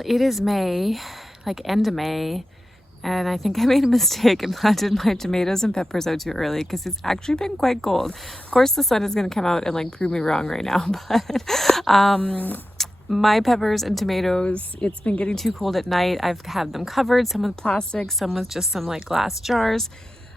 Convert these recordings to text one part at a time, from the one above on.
Well, it is May, like end of May, and I think I made a mistake and planted my tomatoes and peppers out too early because it's actually been quite cold. Of course, the sun is going to come out and like prove me wrong right now, but my peppers and tomatoes, it's been getting too cold at night. I've had them covered, some with plastic, some with just some like glass jars.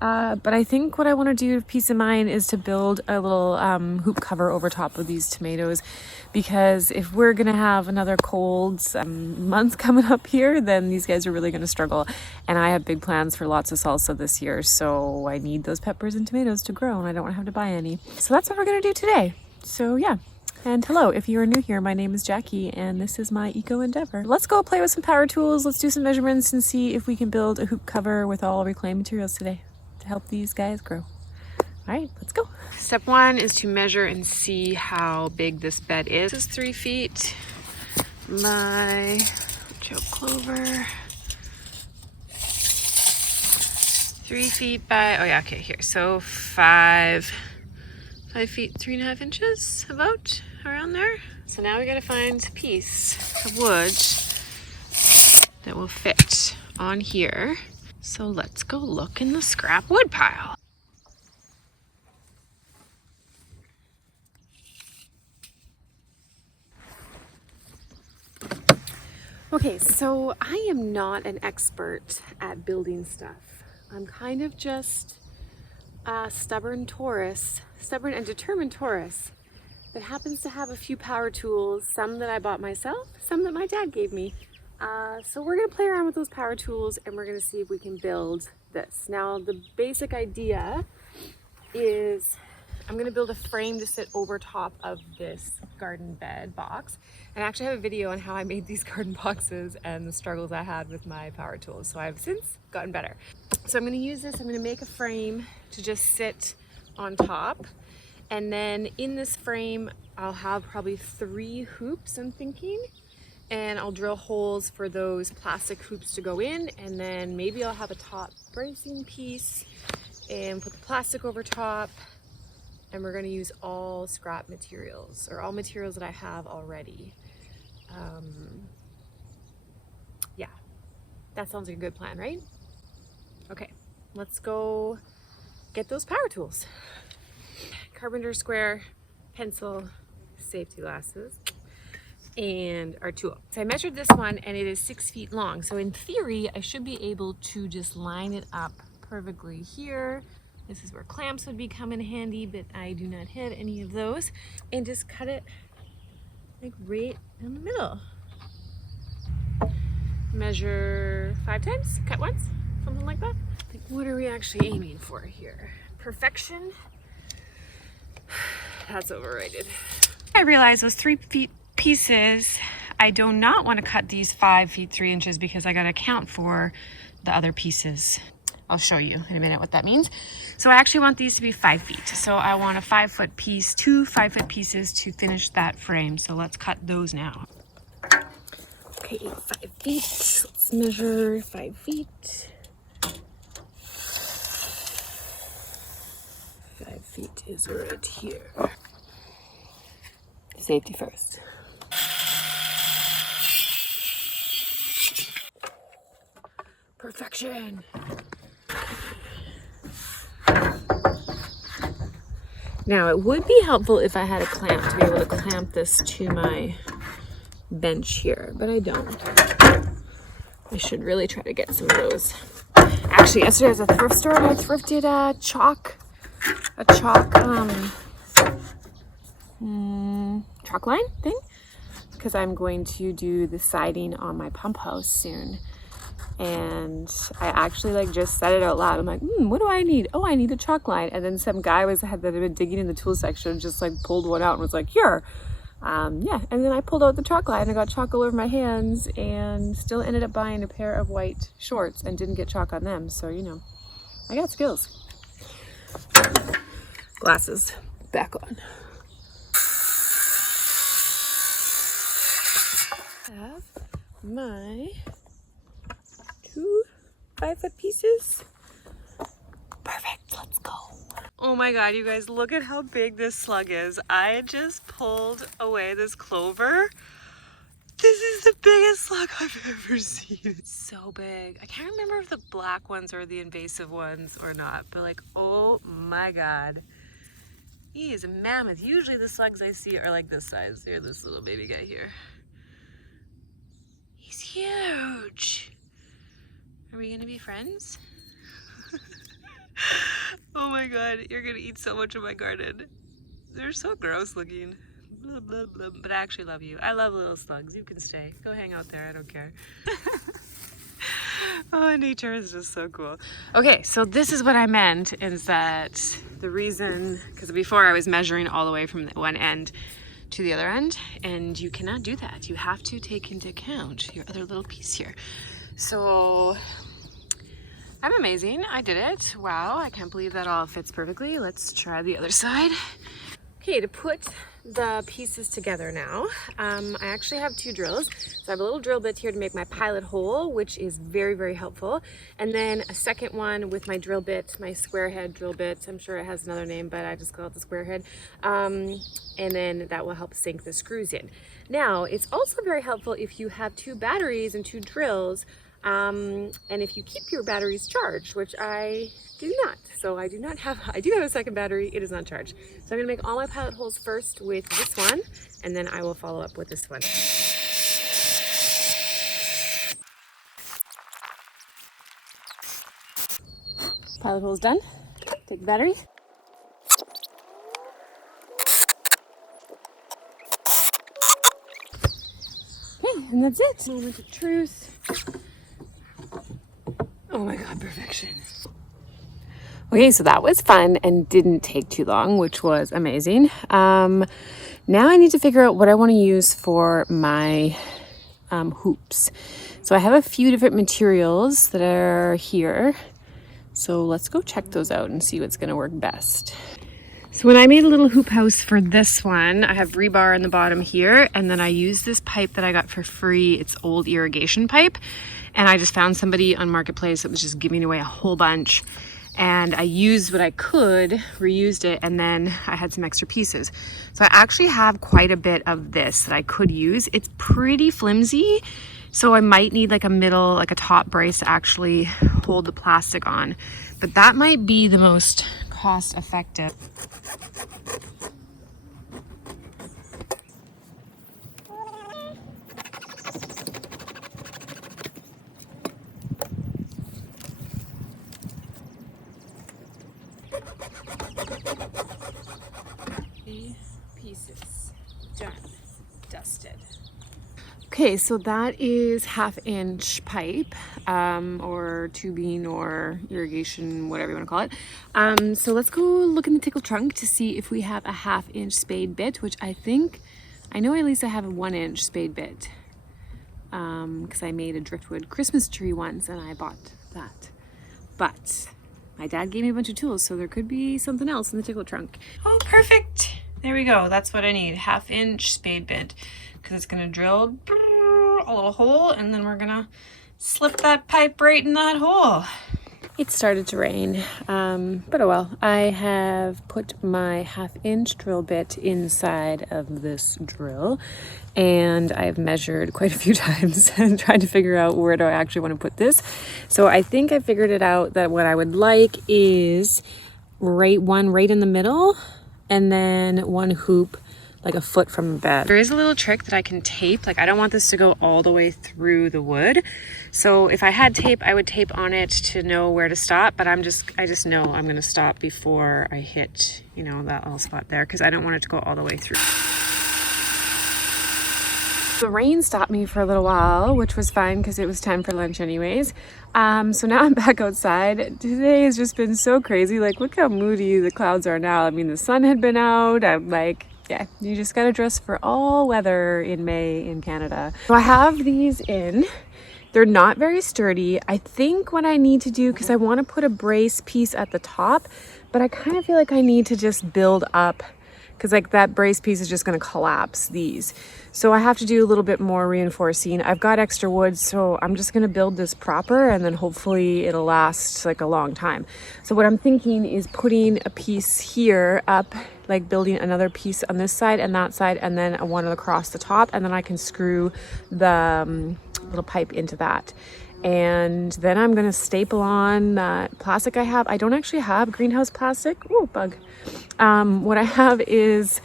But I think what I want to do, peace of mind, is to build a little hoop cover over top of these tomatoes, because if we're going to have another cold month coming up here, then these guys are really going to struggle. And I have big plans for lots of salsa this year, so I need those peppers and tomatoes to grow, and I don't want to have to buy any. So that's what we're going to do today. So yeah. And hello, if you are new here, my name is Jackie and this is my eco endeavor. Let's go play with some power tools. Let's do some measurements and see if we can build a hoop cover with all reclaimed materials today to help these guys grow. All right, let's go. Step one is to measure and see how big this bed is. This is 3 feet. My choke clover. 3 feet by, oh yeah, okay, here. So 5 feet, 3.5 inches, about around there. So now we gotta find a piece of wood that will fit on here. So let's go look in the scrap wood pile. Okay, so I am not an expert at building stuff. I'm kind of just a stubborn and determined Taurus that happens to have a few power tools, some that I bought myself, some that my dad gave me. So we're gonna play around with those power tools and we're gonna see if we can build this. Now the basic idea is I'm gonna build a frame to sit over top of this garden bed box. And I actually have a video on how I made these garden boxes and the struggles I had with my power tools. So I've since gotten better. So I'm gonna use this, I'm gonna make a frame to just sit on top. And then in this frame, I'll have probably 3 hoops, I'm thinking. And I'll drill holes for those plastic hoops to go in. And then maybe I'll have a top bracing piece and put the plastic over top. And we're gonna use all scrap materials, or all materials that I have already. Yeah, that sounds like a good plan, right? Okay, let's go get those power tools. Carpenter square, pencil, safety glasses, and our tool. So I measured this one and it is 6 feet long. So in theory, I should be able to just line it up perfectly here. This is where clamps would come in handy, but I do not have any of those. And just cut it like right in the middle. Measure 5 times, cut once, something like that. Like, what are we actually aiming for here? Perfection? That's overrated. I realized those 3 feet pieces, I do not want to cut these 5 feet 3 inches because I got to account for the other pieces. I'll show you in a minute what that means. So I actually want these to be 5 feet. So I want a 5-foot piece, 2 5-foot pieces to finish that frame. So let's cut those now. Okay, 5 feet. Let's measure 5 feet. 5 feet is right here. Safety first. Perfection. Now it would be helpful if I had a clamp to be able to clamp this to my bench here, but I don't. I should really try to get some of those. Actually, yesterday I was at the thrift store and I thrifted a chalk line thing, because I'm going to do the siding on my pump house soon. And I actually like just said it out loud. I'm like, what do I need? Oh, I need a chalk line. And then some guy had been digging in the tool section, just like pulled one out and was like, here. Yeah, and then I pulled out the chalk line. I got chalk all over my hands and still ended up buying a pair of white shorts and didn't get chalk on them. So, you know, I got skills. Glasses back on. Have my 2 5-foot pieces. Perfect, let's go. Oh my God, you guys, look at how big this slug is. I just pulled away this clover. This is the biggest biggest slug I've ever seen. It's so big. I can't remember if the black ones are the invasive ones or not, but like, oh my God. He is a mammoth. Usually the slugs I see are like this size. Here, this little baby guy here. He's huge. Are we gonna be friends? Oh my God, you're gonna eat so much of my garden. They're so gross looking. Blah, blah, blah. But I actually love you. I love little slugs. You can stay. Go hang out there. I don't care. Oh, nature is just so cool. Okay, so this is what I meant is that the reason, because before I was measuring all the way from one end to the other end, and you cannot do that. You have to take into account your other little piece here. So I'm amazing. I did it. Wow, I can't believe that all fits perfectly. Let's try the other side. Okay, to put the pieces together now, I actually have 2 drills. So I have a little drill bit here to make my pilot hole, which is very, very helpful. And then a second one with my drill bit, my square head drill bit. I'm sure it has another name, but I just call it the square head. And then that will help sink the screws in. Now, it's also very helpful if you have 2 batteries and 2 drills. And if you keep your batteries charged, which I do not. So I do have a second battery. It is not charged. So I'm gonna make all my pilot holes first with this one, and then I will follow up with this one. Pilot hole's done. Take the battery. Okay, and that's it. Moment of truth. Oh my God, perfection. Okay, so that was fun and didn't take too long, which was amazing. Now I need to figure out what I want to use for my hoops. So I have a few different materials that are here. So let's go check those out and see what's going to work best. So when I made a little hoop house for this one, I have rebar on the bottom here, and then I used this pipe that I got for free. It's old irrigation pipe. And I just found somebody on Marketplace that was just giving away a whole bunch. And I used what I could, reused it, and then I had some extra pieces. So I actually have quite a bit of this that I could use. It's pretty flimsy, so I might need like a top brace to actually hold the plastic on. But that might be the most cost effective. Pieces done, dusted. Okay, so that is 1/2-inch pipe, or tubing or irrigation, whatever you want to call it. So let's go look in the tickle trunk to see if we have a 1/2-inch spade bit, which I know at least I have a 1-inch spade bit, because I made a driftwood Christmas tree once and I bought that. But my dad gave me a bunch of tools, so there could be something else in the tickle trunk. Oh, perfect. There we go. That's what I need. 1/2-inch spade bit, because it's going to drill a little hole, and then we're going to slip that pipe right in that hole. It started to rain, but oh well. I have put my 1/2-inch drill bit inside of this drill, and I've measured quite a few times and tried to figure out where do I actually want to put this. So I think I figured it out that what I would like is right in the middle, and then one hoop like a foot from the bed. There is a little trick that I can tape. Like, I don't want this to go all the way through the wood. So if I had tape, I would tape on it to know where to stop, but I just know I'm gonna stop before I hit, that little spot there, because I don't want it to go all the way through. The rain stopped me for a little while, which was fine because it was time for lunch anyways. So now I'm back outside. Today has just been so crazy. Like, look how moody the clouds are now. I mean, the sun had been out. I'm like, yeah, you just gotta dress for all weather in May in Canada. So I have these in. They're not very sturdy. I think what I need to do, because I want to put a brace piece at the top, but I kind of feel like I need to just build up because like that brace piece is just going to collapse these. So I have to do a little bit more reinforcing. I've got extra wood, so I'm just going to build this proper and then hopefully it'll last like a long time. So what I'm thinking is putting a piece here up, like building another piece on this side and that side, and then one across the top, and then I can screw the little pipe into that. And then I'm gonna staple on that plastic I have. I don't actually have greenhouse plastic. Oh, bug. What I have is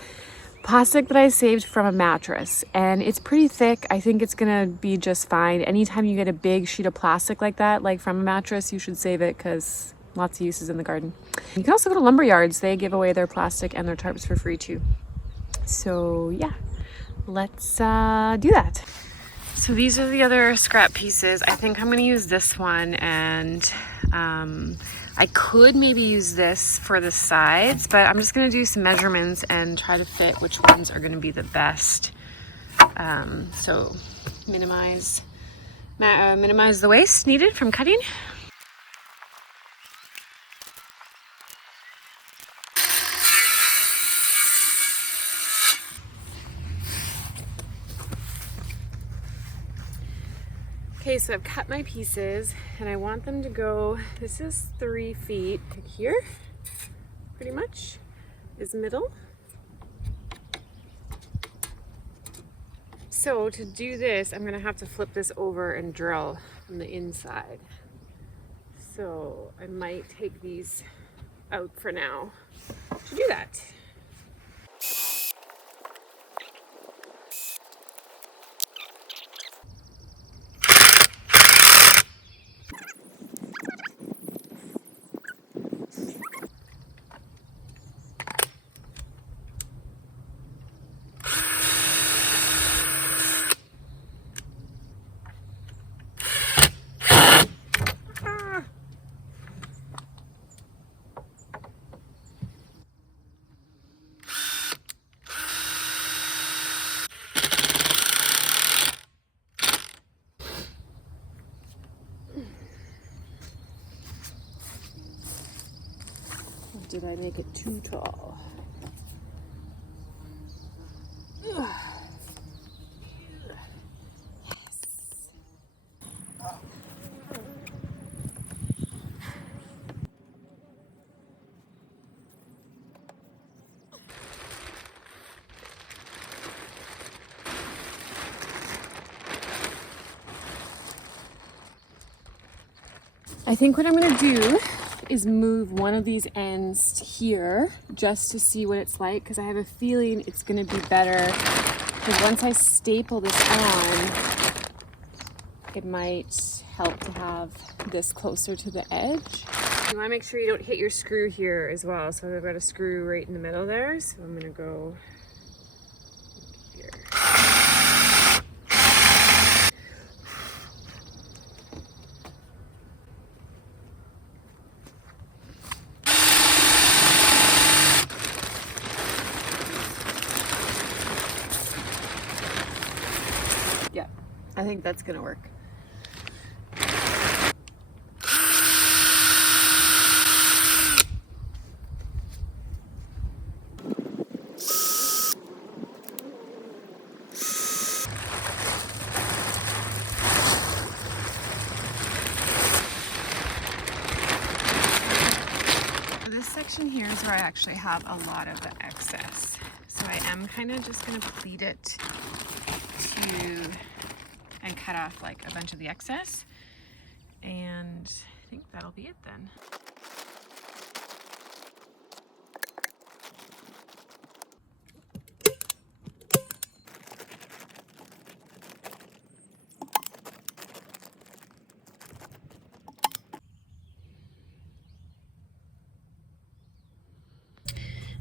plastic that I saved from a mattress, and it's pretty thick. I think it's gonna be just fine. Anytime you get a big sheet of plastic like that, like from a mattress, you should save it because lots of uses in the garden. You can also go to lumber yards. They give away their plastic and their tarps for free too. So yeah, let's do that. So these are the other scrap pieces. I think I'm going to use this one, and I could maybe use this for the sides, but I'm just going to do some measurements and try to fit which ones are going to be the best. So minimize the waste needed from cutting. Okay, so I've cut my pieces and I want them to go, this is 3 feet here, pretty much, is middle. So to do this, I'm gonna have to flip this over and drill from the inside. So I might take these out for now to do that. Did I make it too tall? Ugh. I think what I'm gonna do is move one of these ends here just to see what it's like, because I have a feeling it's going to be better, because once I staple this on, it might help to have this closer to the edge. You want to make sure you don't hit your screw here as well, so I've got a screw right in the middle there, so I'm going to go here. Yeah, I think that's gonna work. This section here is where I actually have a lot of the excess. So I am kind of just gonna pleat it and cut off like a bunch of the excess, and I think that'll be it then.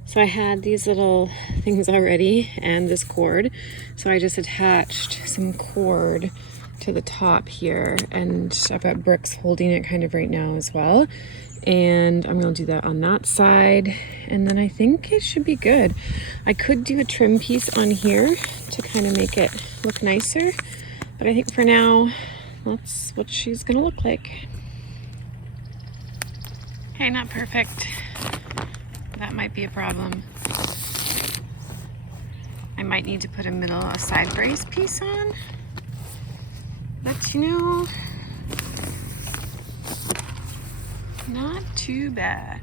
So I had these little things already and this cord. So I just attached some cord to the top here, and I've got bricks holding it kind of right now as well. And I'm gonna do that on that side. And then I think it should be good. I could do a trim piece on here to kind of make it look nicer. But I think for now, that's what she's gonna look like. Okay, not perfect. That might be a problem. I might need to put a side brace piece on. But you know, not too bad.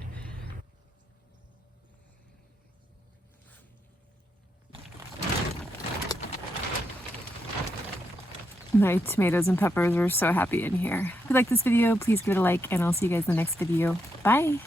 My tomatoes and peppers are so happy in here. If you like this video, please give it a like, and I'll see you guys in the next video. Bye!